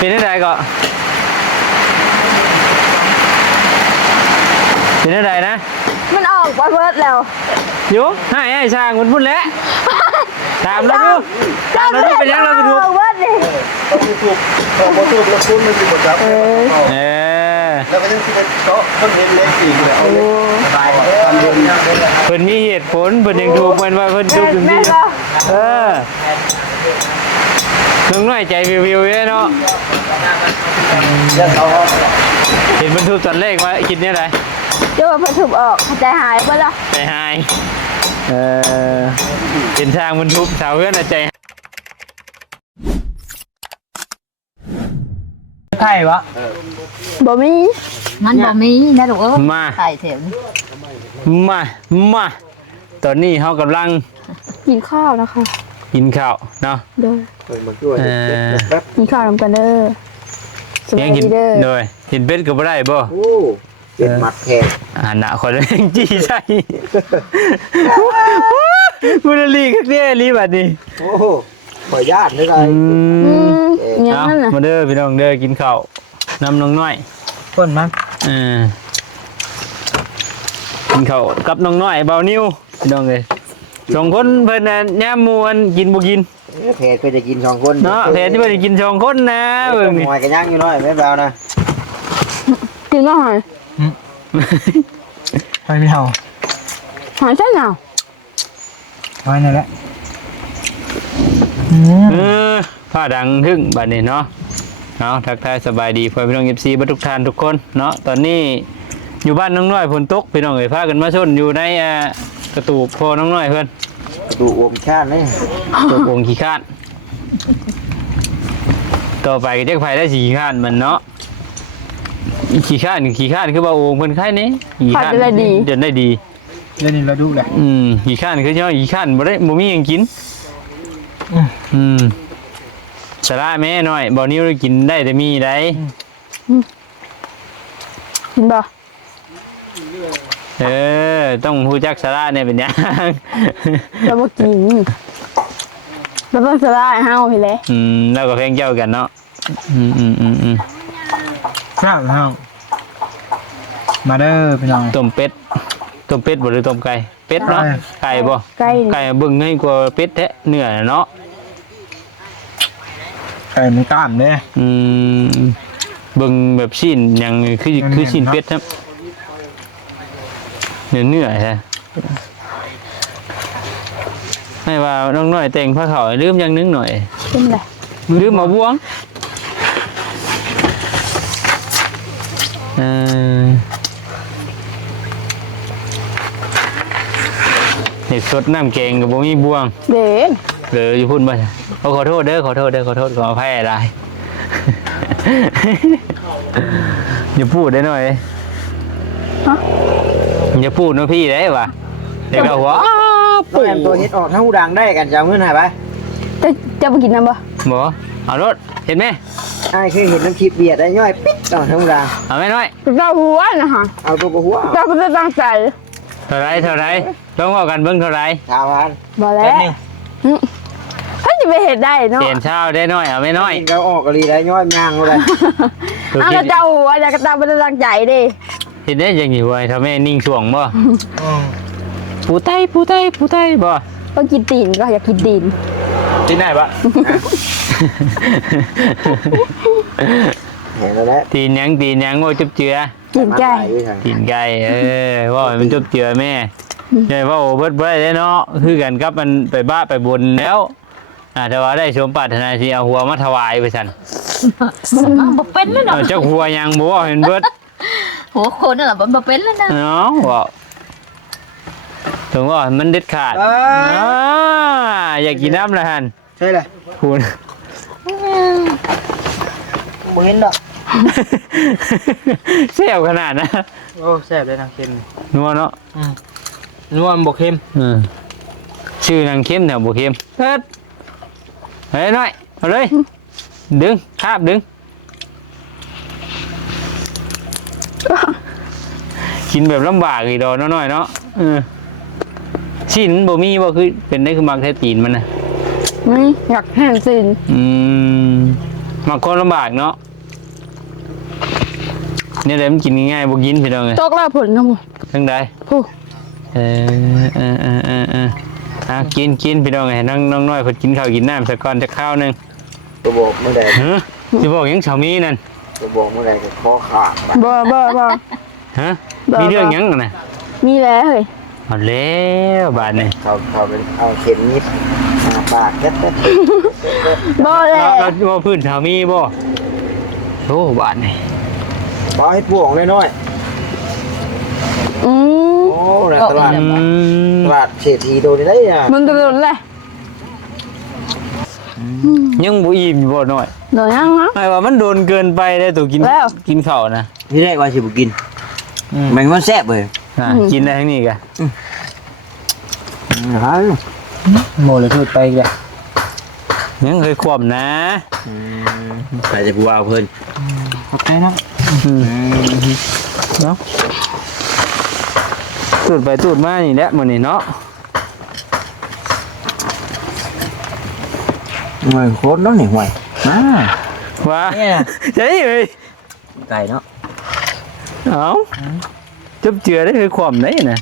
เป็นได้ก็เป็นได้นะมันออกไปเบิดแล้วอยู่ให้ไอ้ช่างมันพูดแล้วตามเราดูเป็นยังเราดูเบิดเลยต้องถูกต้องถูกแล้วคุณมันจะหมดจับแล้วก็ยังเป็นโต๊ะต้นเล็กๆอีกเลยสบายทำเรื่องนี้เพิ่นมีเหตุผลเพิ่นยังถูกมันว่าเพิ่นถูกถึงนี่น้องน้อยใจวิวๆเนาะเห็นมันถูกตัดเลขมาคิดเนี่ยไรเดี๋ยวมันถูกออกใจหายไปละใจหายเป็นทางมันทุบสาวเพื่อนใจไข่วะบ่มีงั้นบ่มีนะลูกเอ้ยมาไข่เถวมาตอนนี้เขากำลังกินข้าวนะคะกินข้าวเนาะเด้อกินข้าวนำกันเด้อสบายดีเด้อโดยกินเป็ดก็ไม่ได้บ่เป็นหมัดแทงหนาคนเล่นจี้ใช่บุรีลีก็เนี่ยรีบัดนี้โอ้ขอญาติได้ไรมาเด้อพี่น้องเด้อกินข้าวน้ำน้องน้อยคนมั้งกินข้าวกับน้องน้อยเบานิ้วพี่น้องเลยสองคนเพิ่นย่ามมวนกินบ่กินเพจเพิ่นจะกิน2คนเนาะเพจที่เพิ่นจะกิน2คนนะเบิ่งหอยกันย่างอยู่น้อยไม่เบานะกินก็หอยไม่เอาหอยใช่เงาหอยนั่นแหละผ้าดังทึ่งบัดนี้เนาะเอาทักทายสบายดีพ่อพี่น้อง FC ทุกท่านทุกคนเนาะตอนนี้อยู่บ้านน้องน้อยฝนตกพี่น้องเอ้ยพากันมาชนอยู่ในกระตูบพ่อน้องน้อยเพิ่นกระตูบวงชาตินี่ตัววงขี้คาดต่อไปก็จะไผได้ขี้คาดมันเนาะขี้คาดคือว่าโอ่งเพิ่นไข่นี่ขี้คาดได้ดีเดินได้ดีเรื่องนี้เราดูแหละขี้คาดคือเนาะขี้คาดบ่ได้บ่มีหยังกินสาระแม่น้อยบ่นิ้วกินได้แต่มีได้กินบ่ต้องรู้จักสาระเนี่ยเป็นยังเราบ่กินเราต้องสาระเฮาพี่แหละแล้วก็เพลงเจ้ากันเนาะครับเฮามาเด้อพี่น้องต้มเป็ดบ่หรือต้มไก่เป็ดเนาะไก่บ่ไก่เบิ่งให้กว่าเป็ดแท้เนื้อเนาะไก่มันกล้ามเด้เบิ่งแบบชิ้นยังคือชิ้นเป็ดครับเนื้อใช่ให้ว่าน้องน้อยแต่งผ้าขาวลืมยังนึงหน่อยลืมมาบวงเห็ดสดน้ำแกงกับบ่มีบวงเด้ออยู่พูดมาขอโทษเด้อขออภัยอะไรอย่าพูดได้หน่อยอย่าพูดนะพี่ได้ป่ะเดี๋ยวหัวตัวตัวเห็ดออกทั้งหูดังได้กันจะเอาเงินหายไปจะไปกินน้ำบ่เอารถเห็นไหมไอ้คือเห็นน้ำคลิปเบียดได้ย่อยปิ๊ดต่อทั้งหูดังเอาไหมน้อยเราหัวนะฮะเอาตัวกับหัวเราก็จะตั้งใจเท่าไรต้องว่ากันเบิ้งเท่าไรบ่แล้วถ้าจะไปเห็ดได้เนาะเปลี่ยนเช้าได้น้อยเอาไม่น้อยเราออกกะลีได้ย่อยย่างเลยเอาเจ้าหัวอยากจะไปตั้งใจดิเห็นได้ยังอยู่ไว้ทำแม่นิ่งช่วงบ่ปูไตบ่ก็กินตีนก็อยากกินตีนไหนปะเห็นแล้วตีนยังว่าจุบเจือตีนไก่ว่ามันจุบเจือแม่ใช่ว่าเบิดได้เนาะคือกันกับมันไปบ้าไปบนแล้วแต่ว่าได้ชมปรารถนาที่เอาหัวมาถวายไปสันบ่เป็นแล้วเนาะเจ้าหัวยังบ่เห็นเบิดหัวคนน่ะบ่เป็นแล้วนะเนาะว่าถึงว่ามันเด็ดขาดอยากกินน้ำละฮันใช่เลยคุณบ่เห็นดอกแซ่บขนาดนะโอ้แซ่บเลยนางเค็มนัวเนาะนัวบ่เค็มชื่อนางเค็มแถวบ่เค็มเฮ้ยน้อยเอาเลยดึงคาบดึงกินแบบลำบากอีดอกน้อยเนาะชิ้นบ่มีบ่คือเป็นได้คือมักแท้ตีนมันนะไม่อยากแห้งสิน มาคนลำบากเนาะเนี่ยเดี๋ยวมันกินง่ายๆบ่กินพี่น้องเลย ตกแล้วผลนะมึง ทั้งใด ผู้ กินพี่น้องเลยน้องน้อยเพิ่นกินข้าวกินน้ำสักก่อนจะข้าวหนึง ตัวบอกเมื่อใด ฮะจะบอกยังเฉามีนั่น ตัวบอกเมื่อใดก็คอขาด บ่ ฮะมีเรื่องหยังน่ะ มีแล้วเฮ้ย เอาแล้วบาดนี่ เขาเป็นเอาเข็มนิดปากแก๊ส บ่แล้ เรา ว เราพื้นเฉามีบ่โอ้บาดนี่ ปล่อยให้พวงน้อย อืม ๆโอ้ในตลาด อืม ตลาดเศรษฐีโดนได้ยัง มันกระโดดเลย ยังบ่อิ่มอยู่บ่น้อย โดนยังฮะ ไอ้ว่ามันโดนเกินไปได้ตัวกิน แล้ว กินข้าวนะ นี่ได้ว่าสิบุกินมันแซ่บเลย กินได้ทั้งนี้กะ ฮะโมเลยพูดไปเลย ยังเคยควบนะ ใครจะพูดว่าเพิ่นขอบใจนะ เนาะตูดไปตูดมานี่แหละมื้อนี้เนาะ หน่วยโคตรน้องหน่วยมา ว่าใช่เอ้ย ไก่เนาะ เอ้าจับเจือได้เคยควบได้น่ะ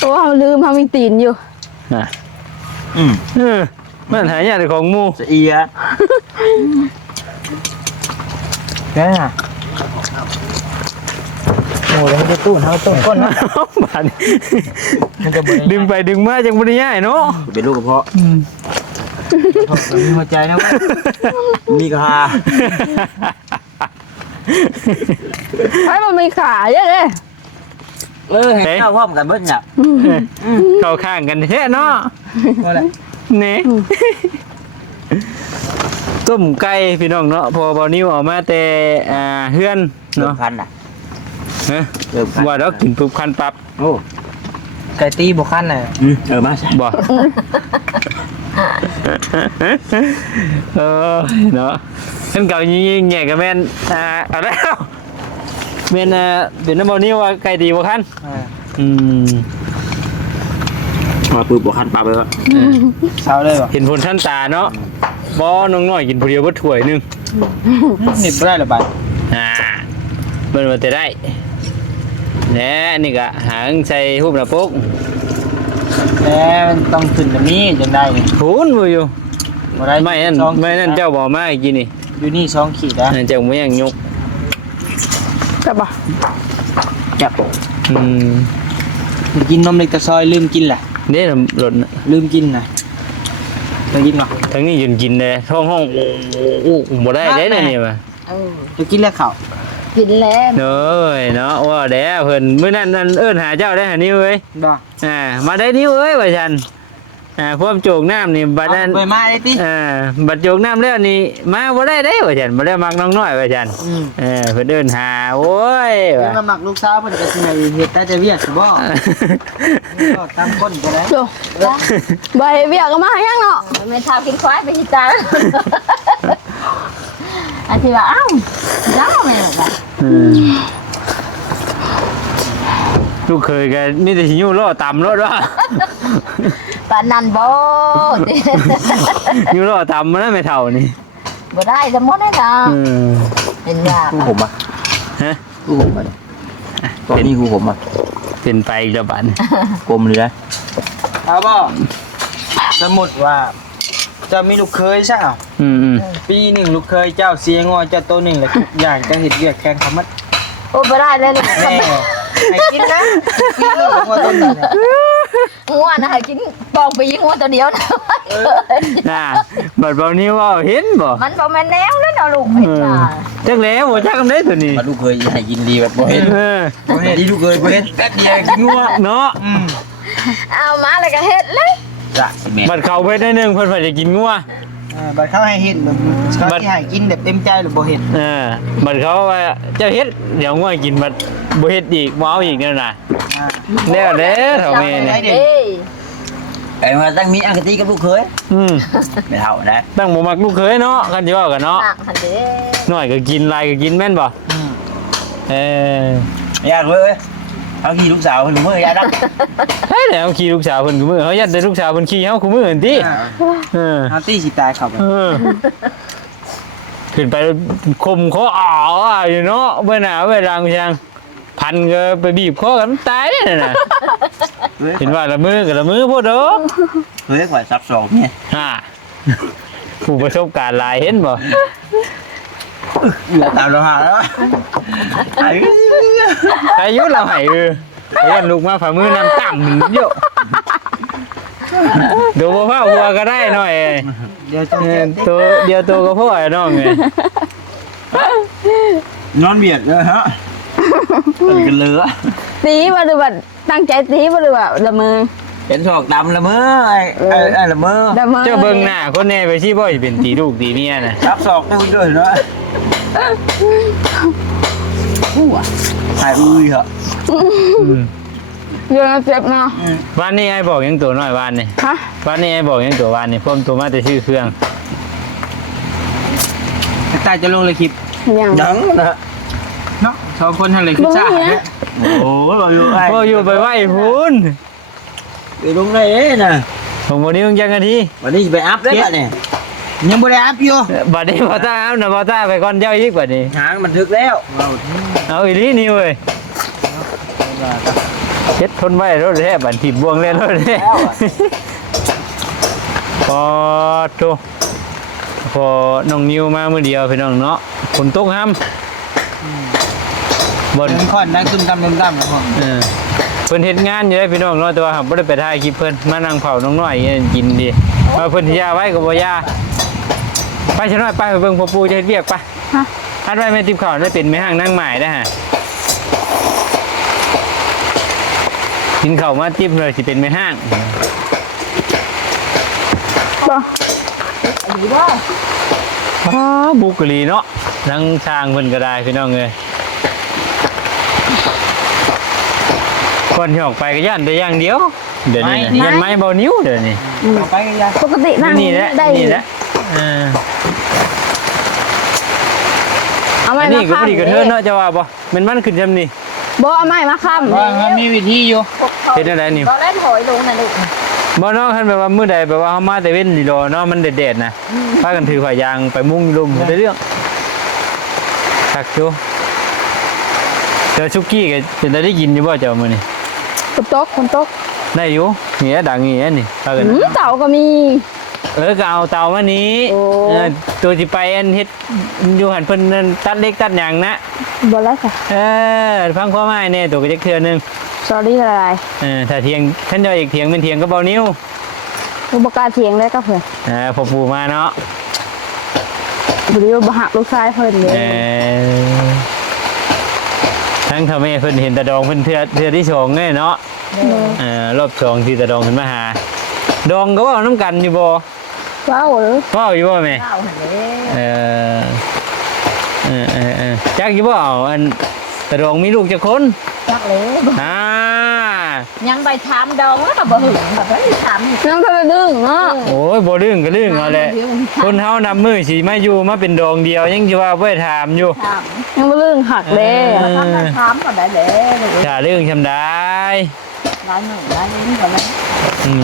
ตัวเขาลืมเขามีตีนอยู่ น่ะมันหายากของหมู่ จะเอียแกโอ้แล้วจะตู้เท้าต้นก้นนะ บาดดึงไปดึงมาจังบ่ได้ย้ายเนาะ เป็นลูกกระเพาะมีหัวใจนะมีกระหา ให้มันมีขาเยอะเลย เห็นข้าวพร้อมกันเบิ้ลเนี่ย เข้าข้างกันแท้เนาะ ก็แหละ นี่ต้มไก่พี่น้องเนาะพอบ่นิ้วออกมาแต่เฮือน เริ่ม เนาะ คันอ่ะ ฮะว่าดอกกินปุ๊บคันปั๊บ โอ้ไก่ตีบวคันน่ะมาใช่ บ่เออเนาะขึ้นเก่ายิงๆแย่กับแม่นเอาแล้วแม่นเป็นน้ำบ่นิ้วว่าไก่ดีบ่คันมาปุ๊บบวคันปลาไปแล้วเช้าเลยป่ะ เห็นผลท่านตาเนาะบ่น้องน้อยกินผู้เดียวบ่ถ้วยนึง นิดไม่ได้หรอป่ะ เบิ่นว่าจะได้แหน่นี่ก็หางใส่หุบหน้าปก แล้วมันต้องขึ้นแบบนี้จนได้ พูนบ่อยู่ บ่ได้ ไม่นั่นเจ้าบ่มาอีกกินนี่ อยู่นี่2ขีดนะ นั่นเจ้าบ่ยังยก จับปะ จับ อืม กินนมเล็กตะซอยลืมกินแหละ เด้รถ ลืมกินนะเคยกินหรอ ทั้งนี้ยืนกินเลยท้องห้องอู้บ่ได้เด้นี่มา จะกินแล้วข้าว กินแล้ว เด้อเนาะว่าเด้เพิ่นมื้อนั้นนั่นเอิ้นหาเจ้าได้หานิ้วเอ้ย บ่ มาได้นิ้วเอ้ยว่าซั่นพวกโจกน้ำนี่บัดนั้น ไปมาได้ติ บัดโจกน้ำแล้วนี่มาบ่ได้เด้ว่าซั่นบ่ได้มักน้องน้อยว่าซั่นเพิ่นเอิ้นหาโอ้ย เพิ่ ว่าน มาหมักลูกสาวเพิ่นก็สิให้เฮ็ดแต่จะเวียกสิบ่ก็ตามคนก็ได้ โจใบเบียกก็มายังเนาะ ไม่ทากินควายไปที่ตาอันที่ว่าอ้าวเจ้าแม่ล่ะ ลูกเคยกันมีแต่สิยู่ล้อต่ำรถว่า ปานนันบ่ ยู่ล้อต่ำมาแล้วไม่เท่านี่ บ่ได้จะหมดได้ล่ะเห็นยาก กูผมอ่ะ ฮะ กูผมอ่ะตอนนี้กูผมอ่ะ เป็นไปอีกแล้วบัด กลมเลยนะเอาบ่สมมุติว่าจะมีลูกเคยใช่ป่ะ ปีหนึ่งลูกเคยเจ้าเสียงอเจ้าตัวหนึ่งแล้วทุกอย่างจะเห็ดเวียกแข่งเขามัด โอ้บ่ได้เลยลูก แม่ให้กินนะกินลูกงัวตัวหนึ่งเนี่ย งัวนะให้กินปองไปยิงงัวตัวเดียวนะ น่ะบัดเบานิ้วว่าเห็นบ่ มันบ่แม่นแนวแล้วเนาะลูกเห็นว่า จักแล้วบ่จักกันได้ตัวนี้ มาลูกเคยให้กินดีแบบบ่เห็น บ่เห็นดีลูกเคยบ่เห็นแป๊บเดียวกินงัว เนาะ เอามาแล้วก็เฮ็ดเลย จ้ะสิแม่ บัดเข้าไปได้นึงเพิ่นว่าจะกินงัว บัดเขาให้เห็นแบบเขาที่ให้กินแบบเต็มใจหรือบ่เห็น บัดเขาว่าเจ้าเฮ็ดเดี๋ยวงัวกินบัดบ่เฮ็ดอีกบ่เอาอีกนั่นน่ะแล้วเด้อเฒ่าแม่นี่ ไอ้มาตั้งมีอังกฤษกับลูกเคยไม่เท่านะ ตั้งบ่มักลูกเคยเนาะคันสิเว้ากันเนาะ อ่ะหั่นเด้ น้อยก็กินหลายก็กินแม่นบ่อยากเลยเอาขี่ลูกสาวหรือเมื่อยาดัก ใช่แล้วขี่ลูกสาวเพิ่นกูมื้อเฮายัดแต่ลูกสาวเพิ่นขี่เฮากูมื้อหั่นติเอาตี้สิตายครับ ขึ้นไปคมคออ๋ออยู่เนาะเมื่อหนาเวลาช่างพันก็ไปบีบคอกันตายเลยน่ะเห็นว่าละมือกับละมือพวกเด้อ เฮ้ยกว่าซับซ้อนเนี่ย ผู้ประสบการณ์หลายเห็นบ่ เหลือตามเราหาแล้วอายุเราให้เรียนลูกมาฝ่ามือน้ำตั้งเยอะดูพ่อวัวก็ได้หน่อย เดี๋ยวจะ ตัวเดียวตัวก็พ่อไอ้น้องไง นอนเบียดเลยฮะตื่นกันเลือ ตีบ่หรือว่าตั้งใจตีบ่หรือว่าละเมอ เห็นศอกดำละเมื่อไอ้ละเมื่อ ละเมอ เจ้าเบิ่งหน้าคนแน่ไปชี้บ่อยเป็นตีลูกตีเมียน่ะ ซับศอกได้ด้วยเนาะหายอุ้ยเหรอ เรื่องเจ็บเนาะ วันนี้ไอ้บอกยังตัวน้อยวันนี่ ฮะ วันนี้ไอ้บอกยังตัววันนี่พ่อมตัวมาแต่ชื่อเครื่อง ตายจะลงเลยคลิป ยัง ยังนะเนาะสองคนทำอะไรคือจ้าเนี่ยโอ้ยเราอยู่ไอ้ พ่ออยู่ไปไหวพูน ไปลงได้เอ้น่ะ ผมวันนี้ยังจังกันที วันนี้จะไปอัพได้ป่ะเนี่ยยังไม่ได้อัพอยู่ บัดนี้พอต้าเอานะพอต้าไปก่อนเจ้าอีกบัดนี้ หางมันถึกแล้ว เอาอีนี่นี่เว้ยเช็ดทนไว้รถแท้บัดถีบบวงเล่นรถแท้พอโตพอน้องนิวมามื้อเดียวพี่น้องเนาะฝนตกห้ำบน เดินค่อนนั่งตุ้มตำตุ้มตำนะผม เพิ่นเฮ็ดงานอยู่ได้พี่น้องเนาะแต่ว่าบ่ได้ไปถ่ายคลิปเพิ่นมานั่งเผาน้องน้อยกินดิว่าเพิ่นสิยาไว้ก็บ่ยาไปซะหน่อยไปเบิ่งพ่อปู่จะเฮ็ดเวียกไป ฮะ อัดไว้แม่ติบข้าวได้เป็นแม่ห้างนางหมายได้ฮะกินข้าวมาติบเลยสิเป็นแม่ห้าง บ่ บุกลีเนาะทั้งช้างเพิ่นก็ได้พี่น้องเอ้ยก่อนที่ออกไปก็ย่านได้อย่างเดียวเดี๋ยวนี้ยันไม้เบานิ้วเดี๋ยวนี้ ไปกันยัง ปกตินั่ง นี่แหละ ได้ นี่แหละ เอาไม้ อัน มา นี้ก็ ค้ำ พอดีกระเทินเนาะจะว่าบ่มันขึ้นจำนี่ บ่เอาไม้มาค้ำ ว่ามีวิธีอยู่ เฮ็ดได้นี่ บ่ได้ถอยลงนะลูก บ่เนาะคันแบบว่ามื้อใดแบบว่าเฮามาแต่เว้นนี่ดอเนาะมันแดดๆนะพากันถือผ้ายางไปมุงลมได้เรื่องตักอยู่เจอชุกี้ก็เป็นได้กินอยู่บ่เจ้ามื้อนี้ คนตก ได้อยู่นี่ดังนี่นี่พากัน เต่าก็มี ก็เอาเตามานี้ โอ้ ตัวสิไปอันเฮ็ดอยู่หันเพิ่นนั่นตัดเล็กตัดหยังนะ บ่แล้วค่ะ ฟังความหมายแน่ตัวก็จักเทื่อนึง sorry อะไร ถ้าเถียงท่านเจ้าอีกเถียงเป็นเถียงก็เบานิ้ว บ่กล้าเถียงเลยก็เพิ่น พอปู่มาเนาะ บ่ได้บ่หักลูกชายเพิ่นเลย ทั้งทำให้เพิ่นเห็นตาดองเพิ่นเทื่อที่สองเนาะรอบสองที่ตาดองขึ้นมาหาดองก็ว่าน้ำกันอยู่บ่ ว้าวเลย ว่าอยู่บ่แม่ เอาหั่นเด้ จักอยู่บ่อันตาดองมีลูกจักคน จักเลย ยังไปถามดองแล้วก็บ่หึงแบบนั้นถาม น้องก็ดึงเนาะ โอ้ยบ่ดึงก็ดึงเอาแหละคนเฮานำมือสิมาอยู่มาเป็นดองเดียวยังสิว่าบ่ได้ถามอยู่ ถาม ยังบ่ดึงหักเด้ ถามก่อนได้เด้ลูก ถ้าเรื่องชำได้ หลายหนึ่งหลายนี้ก่อนนะ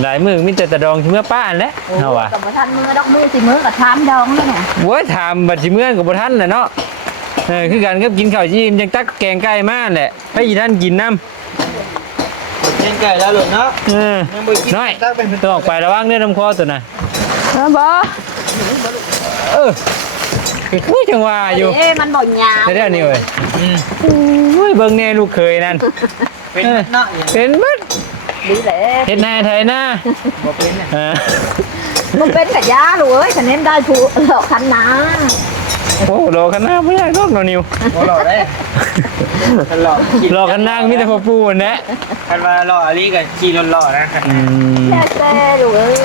หลายมือมีแต่ตาดองสิเมื่อป้านแหละ โอ้ เฮาว่า กับบ่ทันมือดอกมือสิมือก็ถามดองแล้วเนี่ย โว้ยถามบัดสิเมื่อก็บ่ทันน่ะเนาะคือกันกับกินข้าวจีมจังตักแกงไก่มาแหละให้อีท่านกินน้ำ เล่นไก่แล้วหลุดเนาะ น้อยต้องออกไประวังเนื้อน้ำคอตัวน่ะ บ่ คือจังว่าอยู่ มันบ่ยาว เดี๋ยวนี่เว้ยเบิ่งแน่ลูกเคยนั่น เป็นเนาะ เป็นมัด ดีแหละ เฮ็ดหน้าไทยหน้า บ่เป็นเนี่ย บ่เป็นกับยาลูกเอ้ยคะแนนได้ถูกหลอกคันนา โอ้รอกันหน้าไม่ได้รอกเนาะนิว บ่หล่อได้กันหล่อ รอกันนางมีแต่พ่อปู่นะ กันมาหล่ออลีกับขี่หล่อๆนะ แค่แต่ลูกเอ้ย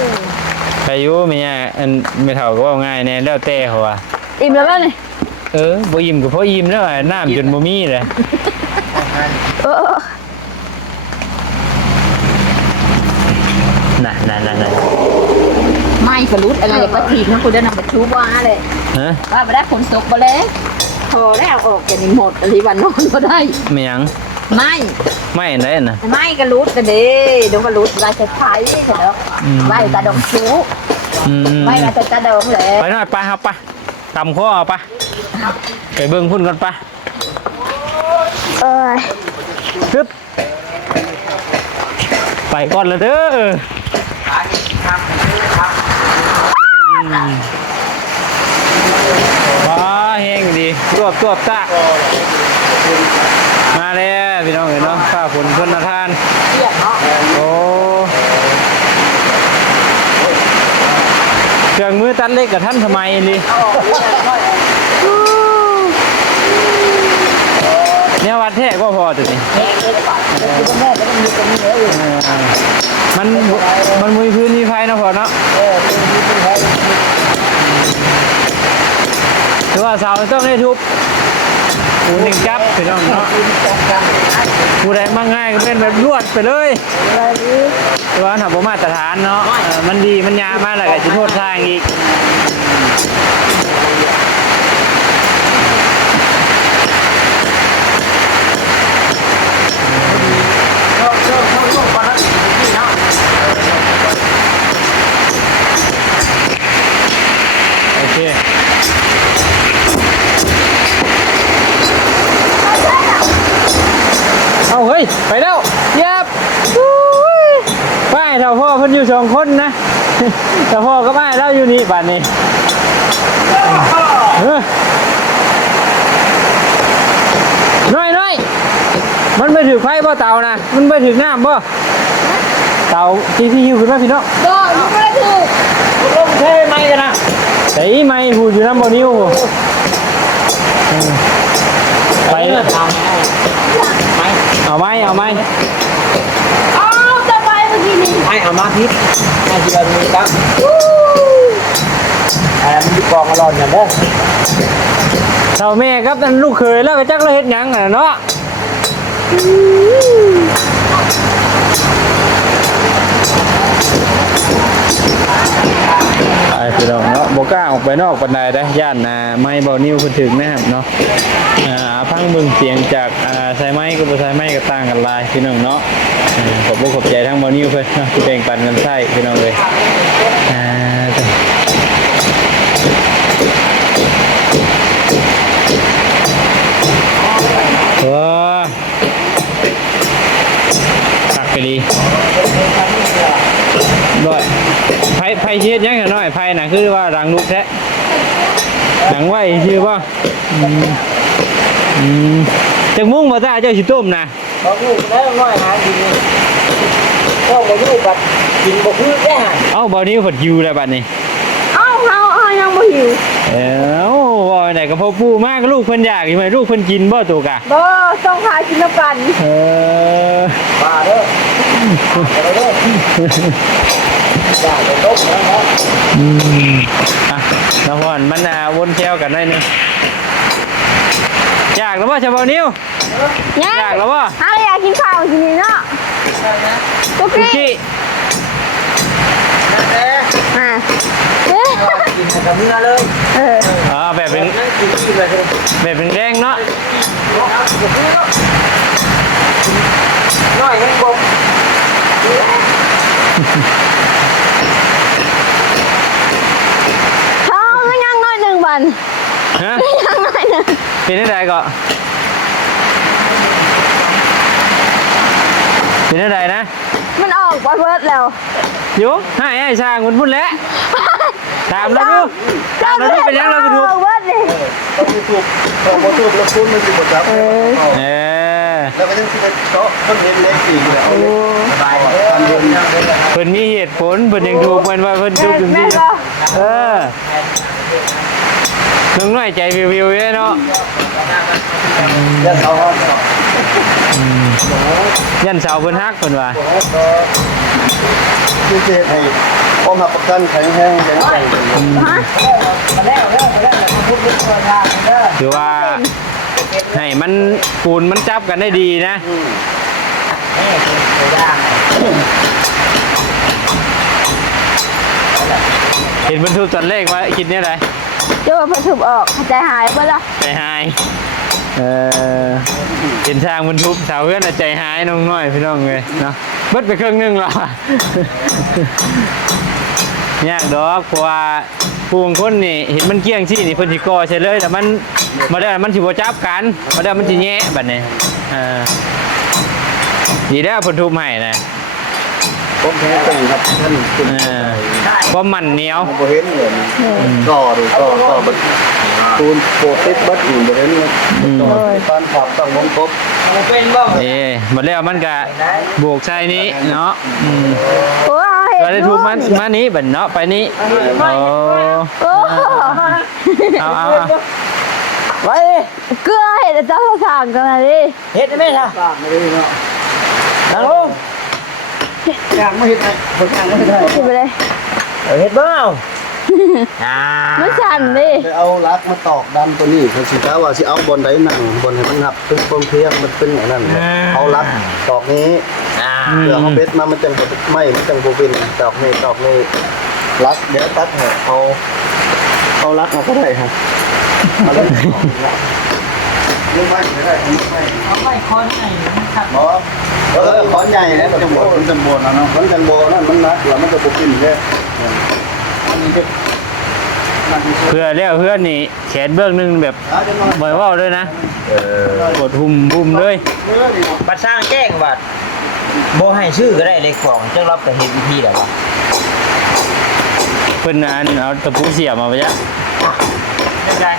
อายุแม่อันไม่เท่าก็ว่าง่ายแน่แล้วแต่เขาว่า อิ่มแล้วนี่ บ่อิ่มก็เพราะอิ่มแล้วน้ำจนบ่มีเลย น่ะ ไม่กระลุดอะไรก็ถีบนะคุณจะนำมาชูว่าเลย ฮะ ว่าไปได้ผลตกบ่เลยพอแล้วออกจากนี้หมดอะไรวันนอนก็ได้ ไม่หยัง ไม่ ไม่ได้น่ะ ไม่กระลุดกันดิดงกระลุดลายใช้ไผ่เถอะไว้กระดองชูไว้กระตะดองเลย ไปหน่อยไปครับไป ตำข้อเอาปะไปเบิ่งพุ่นกันปะ เอ้ย ฮึบไปก่อนเลยเด้อว้าแห้งดีรวบตากมาแล้วพี่น้องเห็นเนาะข้าฝนเพิ่นทานโอ้เครื่องมือตัดเล็กกับท่านทำไมนี่เนี่ยวัดแท้ก็พอจุดนี้มันมือพื้นมีไฟนะพอเนาะถือว่าเสาต้องได้ทุบหูหนึ่งจับไปน้องเนาะผู้ใดมาง่ายก็เป็นแบบรวดไปเลยแต่ว่าถ้าบ่มาตรฐานเนาะมันดีมันยามาแล้วก็จะโทษทางอีกโอเคเอาเฮ้ยไปแล้วเย็บไปเท่าพ่อเพิ่นอยู่สองคนนะเท่าพ่อก็ไม่แล้วอยู่นี่บ้านนี้น้อยมันไปถึงไฟบ่เตานะมันไปถึงน้ำบ่เตาที่พี่หิวขึ้นมาพี่น้อง บ่มันบ่ได้ถูก ลงเทไม่กันนะแต่อีไม่หูอยู่น้ำบ่นิ้วไปเอาไหม เอาจะไปเมื่อกี้นี่ ให้เอามาพิษให้เดือนมีครับมันมีกองอร่อยอย่างเด้อ เท่าแม่ครับนั่นลูกเคยแล้วไปจักเราเฮ็ดหยังอ่ะเนาะไอ้พี่น้องเนาะบ่กล้าออกไปนอกปานใดได้ย่านไม้เบานิ้วเพิ่นถึงนะครับเนาะพังเบิ่งเสียงจากใส่ไม้กับบ่ใส่ไม้ก็ต่างกันหลายพี่น้องเนาะขอบคุณขอบใจทั้งเบานิ้วเพิ่นเนาะที่แบ่งปันกันใช้พี่น้องเลยตักไปดีด้วยไผ่เชียดยังไงน้อยไผ่น่ะคือว่ารังลูกแท้หนังไหวชื่อว่าจังมุ่งมาตาเจ้าสิต้มนะ เขาพูดแล้วน้อยหากินก็มาดูบัดกินบ่คือแก่หา เอ้าบ่นี้ฝดอยู่แล้วบัดนี้ เอ้าเฮายังบ่หิว บ่ไหนก็พ่อปู่มากลูกเพิ่นอยากอยู่ไหมลูกเพิ่นกินบ่ตัวกะ บ่ต้องพากินน้ำกัน บ้าเด้อเด้อจ้าไปต้มแล้วเนาะ น้องพ่อนมันวนเที่ยวกันได้นี่อยากแล้วบ่ชาวบ้านนิ้วอยากแล้วบ่ เฮาอยากกินข้าวกินนี่เนาะกุ๊ก คุก กี้ กี้ แน่ อ่ะ กินกับเนื้อเลย แบบเป็น นั่งกินกินเลย แบบเป็นแดงเนาะ น้อยยังบ่ เขาก็ยังน้อยหนึ่งวัน ฮะ ยังน้อยหนึ่ง เป็นได้ก็เป็นได้นะ มันออกไปเบิดแล้ว อยู่ให้ไอ้ช่างมันพูดแล้วตามเราดูเป็นยังเราดู ออกเบิดเลย ต้องมีถูกต้องบ่ถูกแล้วคุณมันสิบ่จับแล้วก็ยังสิเป็นโต๊ะคนเห็นเล็กอีกแล้วสบายทันเดิน เพิ่นมีเหตุผลเพิ่นยังถูกมันว่าเพิ่นถูกอยู่นี่น้องน้อยใจวิวๆเนาะ ยันเสาห้อง ยันเสาเพิ่นฮักเพิ่นว่า คือเฮ็ดให้พร้อมรับประกันแข็งแรงแข็งแรง ถือว่าให้มันปูนมันจับกันได้ดีนะเห็นบรรทุกตอนแรกว่าคิดเนี่ยอะไร เดี๋ยวมันถูกออกใจหายไปละ ใจหายเห็นช่างบรรทุกสาวเพื่อนใจหายน้องน้อยพี่น้องเลยเนาะเบิดไปครึ่งนึงแล้วยากดอกเพราะว่า ผู้บางคนนี่เห็นมันเกี้ยงซี่นี่เพิ่นสิก่อใช่เลยแต่มันบ่ได้มันสิบ่จับกันบ่ได้มันสิแย่บัดนี้ดีแล้วเพิ่นทุบให้นะ ผมแท้จริงครับท่านคุณ เพราะมันเหนียว บ่เห็นเลยก็ดูก็บัดตูนโปรติสบัดอยู่บ่เห็นเลยตอนขับต้องวงกบ มันเป็นบ่ บ่แล้วมันก็บวกใส่นี้เนาะ โอ้ ก็ได้ทุบมานี้บัดเนาะไปนี้โอ้ เอา ไว้ เกลือเห็ดเจ้าสั่งกันเลยดิ เฮ็ดได้ไหมล่ะ ตากไม่ได้เนาะ นั่งลง อยากไม่เห็นไอ้ผมอยากไม่เห็นไอ้ กินไปเลย เฮ็ดบ่เอา มันสั่นดิ ไปเอาลักมาตอกดันตัวนี้คือสิกะว่าสิเอาบอลใดนั่งบอลให้มันหับตึ้งเพิ่มเพียงมันเป็นอย่างนั้นเอาลักตอกนี้เพื่อเขาเบ็ดมามันจังไม่มันจังโบวินตอกนี้ลักเดี๋ยวตัดให้เอาลักมาก็ได้ครับมาเลยไม่ได้ไม่ เอาไว้คนไหนครับ ขอนใหญ่นะมันจังโบมันจังโบนะเนาะมันจังโบนั่นมันนักแล้วมันจะโบวินแค่อันนี้ก็ เพื่อแล้วเพื่อนนี่แขนเบื้องนึงแบบบ่อยว่าด้วยนะกดหุ่มเลย บัดสร้างแจ้งบัดบ่ให้ชื่อก็ได้เลขของจังรับก็เฮ็ดวิธีแล้วว่า เพิ่นเอาตะปูเสียบมาไปจ้ะ ได้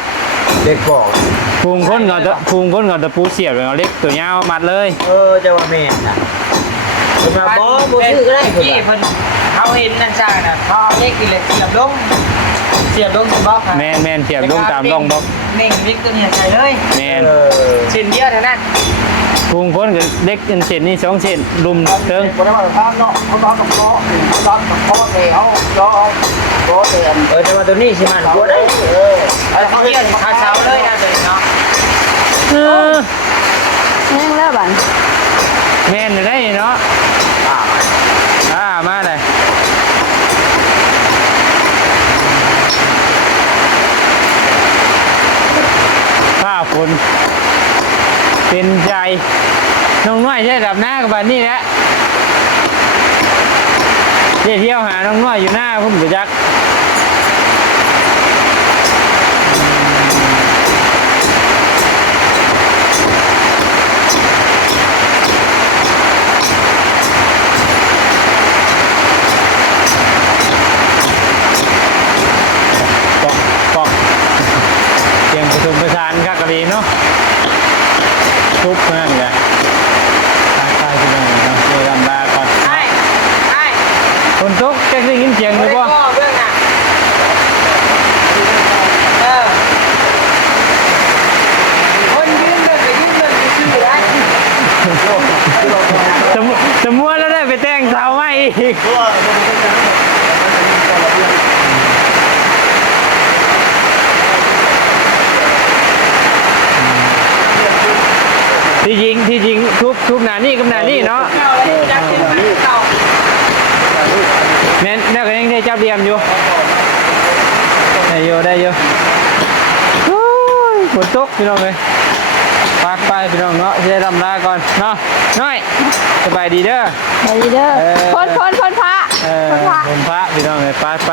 เลขของ พุงคนกับตะปูเสียบเอาเล็กตัวยาวมัดเลย จะว่าแม่นน่ะเพิ่นว่าบ่ชื่อก็ได้เพิ่นเขาเห็นนั่นซ่าน่ะเขาเอาเลขนี่แหละเสียบลงที่บล็อก แม่นเสียบลงตามร่องบล็อก เม่งวิกตัวนี้ใส่เลย แม่น ชิ้นเดียวเท่านั้น พุงคนกับเล็กเส้นนี่2เส้นลุมเติง คนได้มาทางเนาะเขาตอนกับล้อเขาตอนกับพ่อเตะเขาล้อเตะ แต่ว่าตัวนี้สิมันบ่ได้เขาเกี่ยวขาเช้าเลยนะตัวนี้เนาะ แห้งแล้วบัน แม่นได้เนาะมาเลยผ้าฝนเป็นใจน้องน้อยใช่ดับหน้ากับบันนี่แหละเที่ยวหาน้องน้อยอยู่หน้าพุ่มกุจักปอกเสียงประชุมประสานคักกะลีเนาะทุบนั่นแหละตายที่นั่นเนาะเดี๋ยวลำบากก่อน ใช่ คนตกแจ็คได้ยินเสียงหรือเปล่า เรื่องน่ะคนยืนเลยยืนเลยชื่ออะไร สมมติแล้วได้ไปแต่งสาวใหม่อีกที่จริงทุบหนานี่กับหนานี่เนาะแม่นก็ยังได้จับเดียมอยู่ได้อยู่ฝนตกพี่น้องเลยไปพี่น้องเนาะจะได้ลำลาก่อนเนาะน้อยสบายดีเด้อ ไปเด้อคนพระ คนพระพี่น้องเลยไป